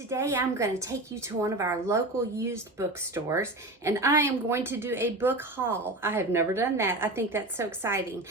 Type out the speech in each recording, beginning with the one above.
Today I'm going to take you to one of our local used bookstores and I am going to do a book haul. I have never done that. I think that's so exciting.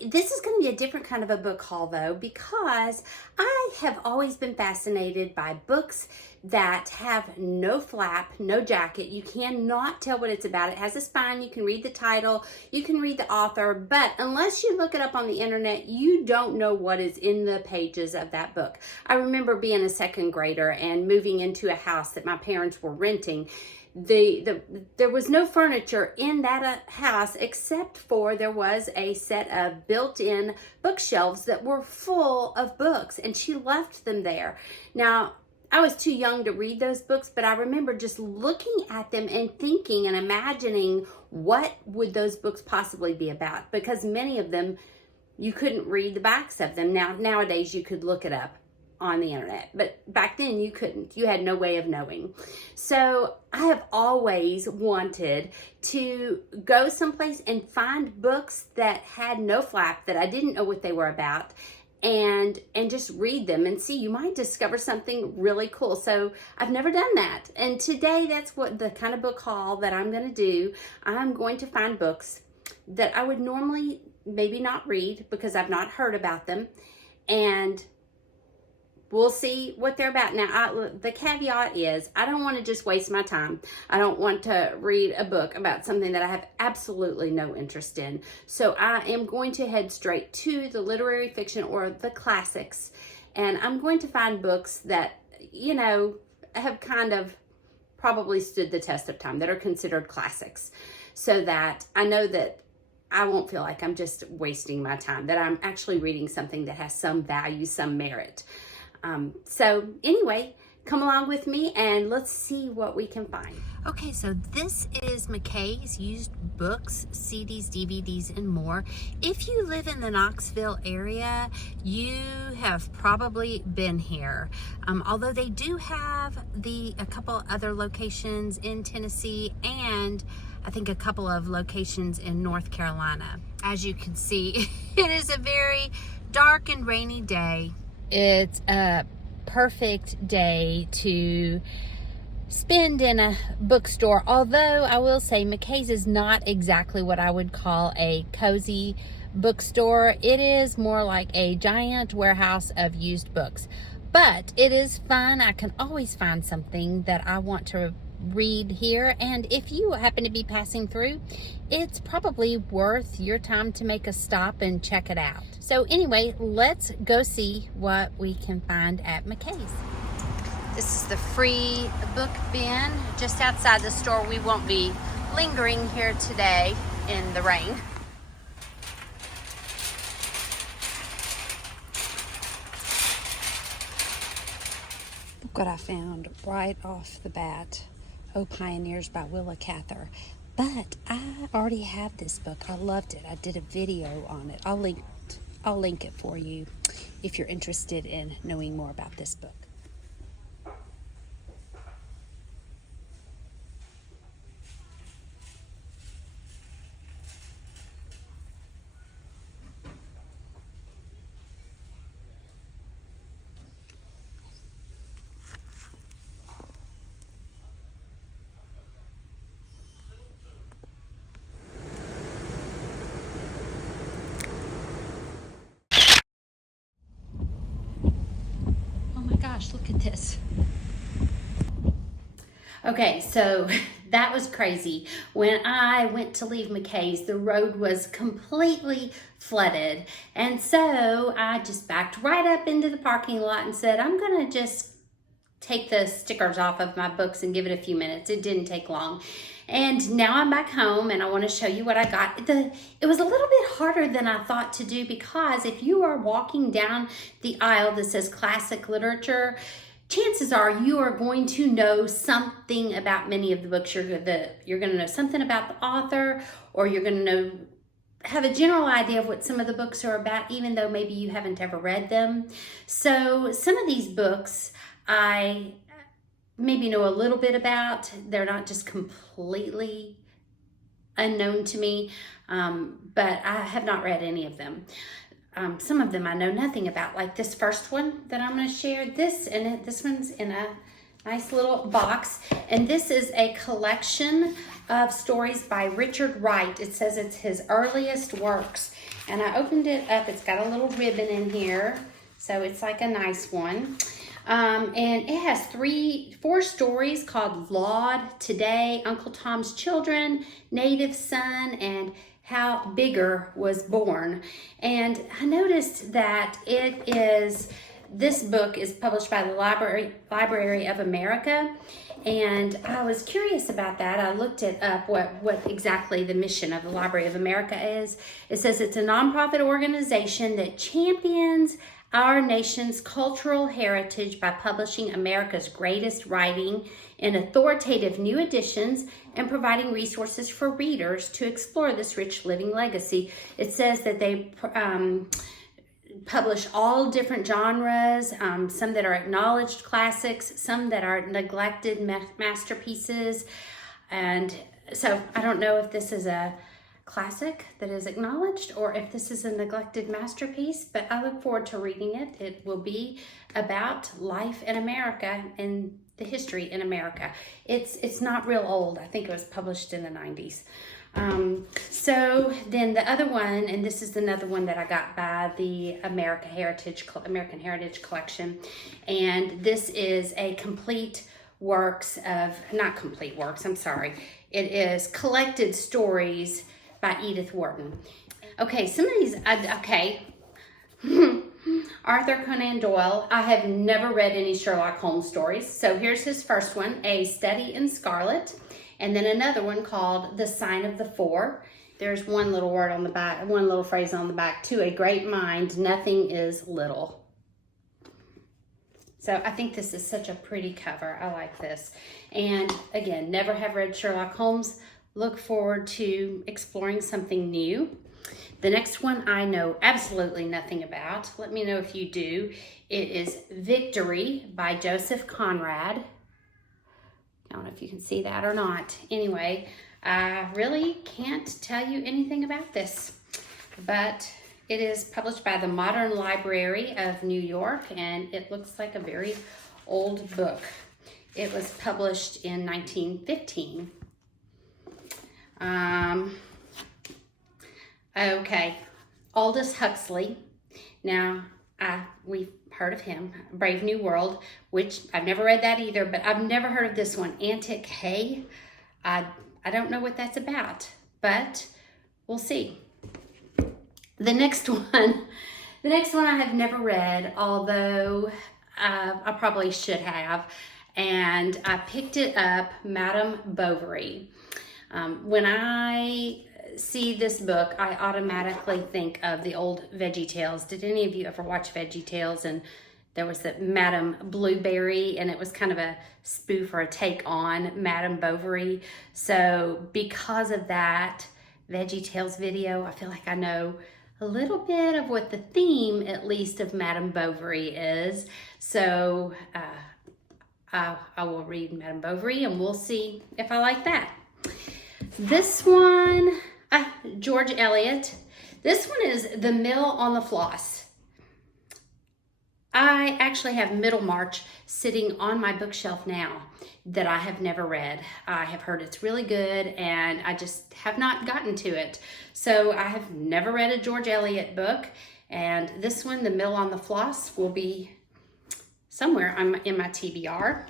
This is going to be a different kind of a book haul though, because I have always been fascinated by books that have no flap, no jacket. You cannot tell what it's about. It has a spine. You can read the title, you can read the author, but unless you look it up on the internet, you don't know what is in the pages of that book. I remember being a second grader and moving into a house that my parents were renting. There was no furniture in that house except for there was a set of built-in bookshelves that were full of books, and she left them there. Now, I was too young to read those books, but I remember just looking at them and thinking and imagining what would those books possibly be about, because many of them you couldn't read the backs of them. Nowadays you could look it up on the internet, but back then you couldn't. You had no way of knowing. So I have always wanted to go someplace and find books that had no flap, that I didn't know what they were about, and just read them and see, you might discover something really cool. So I've never done that, and today that's what the kind of book haul that I'm going to do. I'm going to find books that I would normally maybe not read because I've not heard about them, and we'll see what they're about. Now, the caveat is I don't want to just waste my time. I don't want to read a book about something that I have absolutely no interest in. So I am going to head straight to the literary fiction or the classics. And I'm going to find books that, you know, have kind of probably stood the test of time, that are considered classics, so that I know that I won't feel like I'm just wasting my time, that I'm actually reading something that has some value, some merit. So anyway, come along with me and let's see what we can find. Okay, so this is McKay's used books, CDs, DVDs, and more. If you live in the Knoxville area, you have probably been here. Although they do have a couple other locations in Tennessee, and I think a couple of locations in North Carolina. As you can see, it is a very dark and rainy day. It's a perfect day to spend in a bookstore, although I will say McKay's is not exactly what I would call a cozy bookstore. It is more like a giant warehouse of used books, but it is fun. I can always find something that I want to read here, and if you happen to be passing through, it's probably worth your time to make a stop and check it out. So anyway, let's go see what we can find at McKay's. This is the free book bin just outside the store. We won't be lingering here today in the rain. Look what I found right off the bat. Oh Pioneers by Willa Cather. But I already have this book. I loved it. I did a video on it. I'll link it for you if you're interested in knowing more about this book. Gosh, look at this. Okay, so that was crazy. When I went to leave McKay's, the road was completely flooded. And so I just backed right up into the parking lot and said, I'm gonna just take the stickers off of my books and give it a few minutes. It didn't take long. And now I'm back home and I want to show you what I got. It was a little bit harder than I thought to do, because if you are walking down the aisle that says classic literature, chances are you are going to know something about many of the books. You're going to know something about the author, or you're going to have a general idea of what some of the books are about, even though maybe you haven't ever read them. So some of these books I maybe know a little bit about. They're not just completely unknown to me, but I have not read any of them. some of them I know nothing about, like this first one that I'm going to share. This one's in a nice little box, and this is a collection of stories by Richard Wright. It says it's his earliest works, and I opened it up. It's got a little ribbon in here, so it's like a nice one. And it has 4 stories called Laud, Today, Uncle Tom's Children, Native Son, and How Bigger Was Born. And I noticed that this book is published by the Library of America, and I was curious about that. I looked it up, what exactly the mission of the Library of America is. It says it's a nonprofit organization that champions our nation's cultural heritage by publishing America's greatest writing in authoritative new editions and providing resources for readers to explore this rich living legacy. It says that they publish all different genres, some that are acknowledged classics, some that are neglected masterpieces. And so I don't know if this is a classic that is acknowledged or if this is a neglected masterpiece, but I look forward to reading it. It will be about life in America and the history in America. It's not real old. I think it was published in the 90s. So then the other one, and this is another one that I got by the American Heritage Collection, and this is a complete works of, not complete works, I'm sorry. It is collected stories by Edith Wharton. Okay, some of these, Arthur Conan Doyle. I have never read any Sherlock Holmes stories. So here's his first one, A Study in Scarlet. And then another one called The Sign of the Four. There's one little word on the back, one little phrase on the back. To a great mind, nothing is little. So I think this is such a pretty cover. I like this. And again, never have read Sherlock Holmes. Look forward to exploring something new. The next one I know absolutely nothing about. Let me know if you do. It is Victory by Joseph Conrad. I don't know if you can see that or not. Anyway, I really can't tell you anything about this, but it is published by the Modern Library of New York, and it looks like a very old book. It was published in 1915. Okay, Aldous Huxley. Now, we've heard of him, Brave New World, which I've never read that either, but I've never heard of this one, Antic Hay. I don't know what that's about, but we'll see. The next one I have never read, although I probably should have, and I picked it up, Madame Bovary. When I see this book, I automatically think of the old VeggieTales. Did any of you ever watch VeggieTales? And there was the Madame Blueberry, and it was kind of a spoof or a take on Madame Bovary. So because of that VeggieTales video, I feel like I know a little bit of what the theme, at least, of Madame Bovary is. So I will read Madame Bovary, and we'll see if I like that. This one, George Eliot. This one is The Mill on the Floss. I actually have Middlemarch sitting on my bookshelf now that I have never read. I have heard it's really good, and I just have not gotten to it. So I have never read a George Eliot book, and this one, The Mill on the Floss, will be somewhere in my TBR.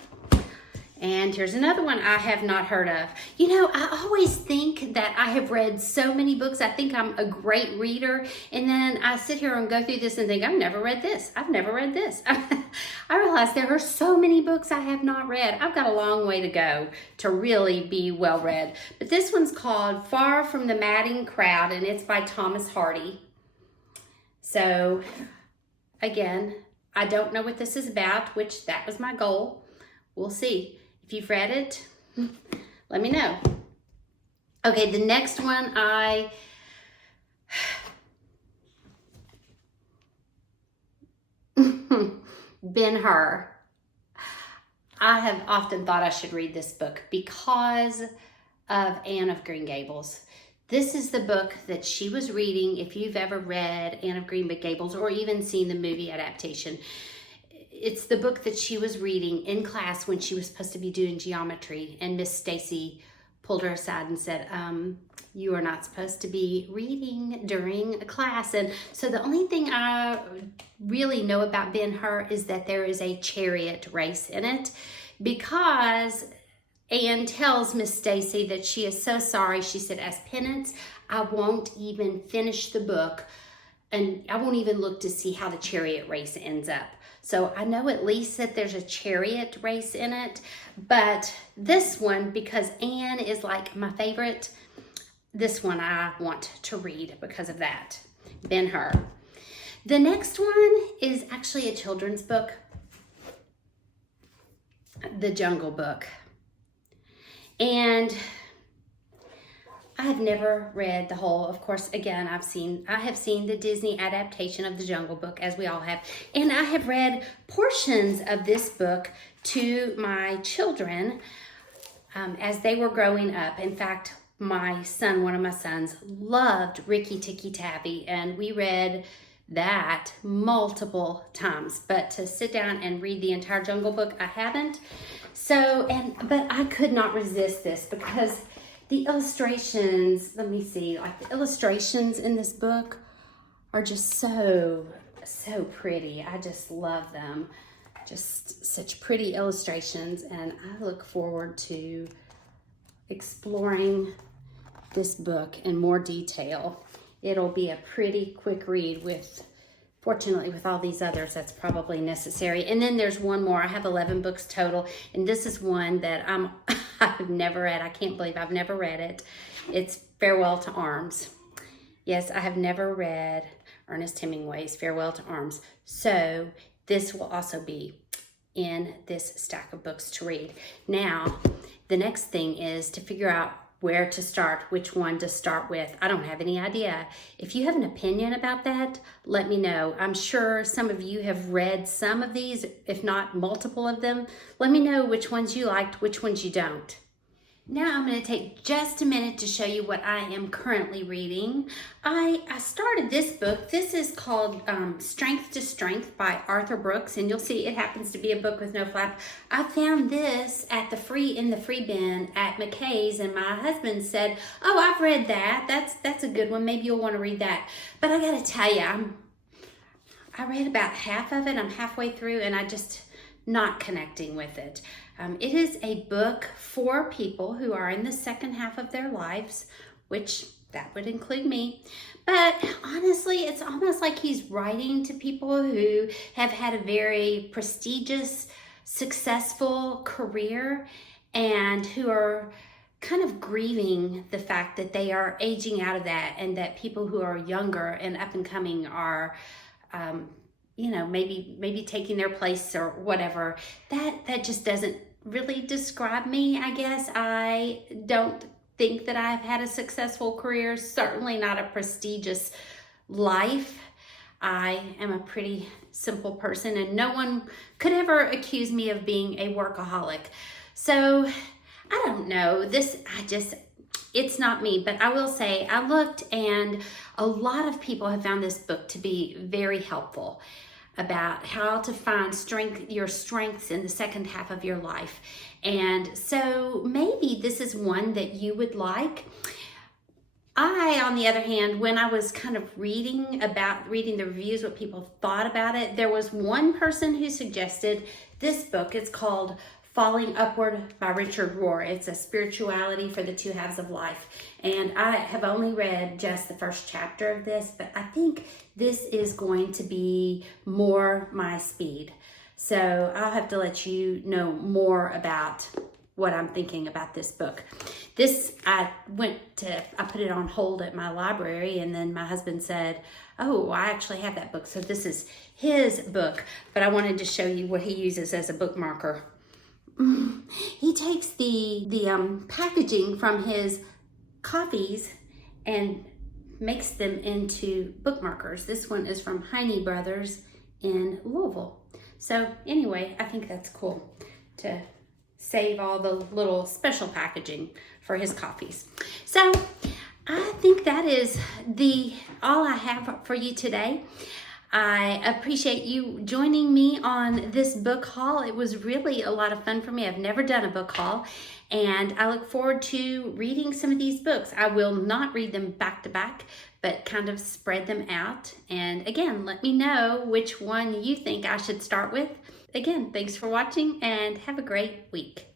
And here's another one I have not heard of. You know, I always think that I have read so many books. I think I'm a great reader. And then I sit here and go through this and think, I've never read this. I've never read this. I realize there are so many books I have not read. I've got a long way to go to really be well read. But this one's called Far from the Madding Crowd, and it's by Thomas Hardy. So, again, I don't know what this is about, which that was my goal. We'll see. If you've read it, let me know. Okay, the next one Ben-Hur. I have often thought I should read this book because of Anne of Green Gables. This is the book that she was reading. If you've ever read Anne of Green Gables or even seen the movie adaptation, it's the book that she was reading in class when she was supposed to be doing geometry, and Miss Stacy pulled her aside and said, you are not supposed to be reading during a class. And so the only thing I really know about Ben-Hur is that there is a chariot race in it, because Anne tells Miss Stacy that she is so sorry. She said, as penance, I won't even finish the book, and I won't even look to see how the chariot race ends up. So I know at least that there's a chariot race in it, but this one, because Anne is like my favorite, this one I want to read because of that, Ben-Hur. The next one is actually a children's book, The Jungle Book. And I have never read the whole. Of course, again, I have seen the Disney adaptation of The Jungle Book, as we all have. And I have read portions of this book to my children as they were growing up. In fact, my son, one of my sons, loved Rikki Tikki Tavi, and we read that multiple times. But to sit down and read the entire Jungle Book, I haven't. But I could not resist this because the illustrations, let me see, like the illustrations in this book are just so pretty. I just love them. Just such pretty illustrations, and I look forward to exploring this book in more detail. It'll be a pretty quick read fortunately, with all these others, that's probably necessary. And then there's one more. I have 11 books total, and this is one that I've never read. I can't believe I've never read it. It's Farewell to Arms. Yes, I have never read Ernest Hemingway's Farewell to Arms. So this will also be in this stack of books to read. Now, the next thing is to figure out where to start, which one to start with. I don't have any idea. If you have an opinion about that, let me know. I'm sure some of you have read some of these, if not multiple of them. Let me know which ones you liked, which ones you don't. Now I'm going to take just a minute to show you what I am currently reading. I started this book. This is called Strength to Strength by Arthur Brooks, and you'll see it happens to be a book with no flap. I found this in the free bin at McKay's, and my husband said, "Oh, I've read that. That's a good one. Maybe you'll want to read that." But I got to tell you, I read about half of it. I'm halfway through, and I just not connecting with it. It is a book for people who are in the second half of their lives, which that would include me. But honestly, it's almost like he's writing to people who have had a very prestigious, successful career and who are kind of grieving the fact that they are aging out of that, and that people who are younger and up and coming are maybe taking their place or whatever. That just doesn't really describe me, I guess. I don't think that I've had a successful career, certainly not a prestigious life. I am a pretty simple person, and no one could ever accuse me of being a workaholic. So I don't know, it's not me. But I will say, I looked, and a lot of people have found this book to be very helpful about how to find your strengths in the second half of your life. And so maybe this is one that you would like. I, on the other hand, when I was kind of reading the reviews, what people thought about it, there was one person who suggested this book. It's called Falling Upward by Richard Rohr. It's a spirituality for the two halves of life. And I have only read just the first chapter of this, but I think this is going to be more my speed. So I'll have to let you know more about what I'm thinking about this book. I put it on hold at my library, and then my husband said, "Oh, I actually have that book." So this is his book, but I wanted to show you what he uses as a bookmarker. He takes the packaging from his coffees and makes them into bookmarkers. This one is from Heine Brothers in Louisville. So anyway, I think that's cool to save all the little special packaging for his coffees. So I think that is all I have for you today. I appreciate you joining me on this book haul. It was really a lot of fun for me. I've never done a book haul, and I look forward to reading some of these books. I will not read them back to back, but kind of spread them out. And again, let me know which one you think I should start with. Again, thanks for watching and have a great week.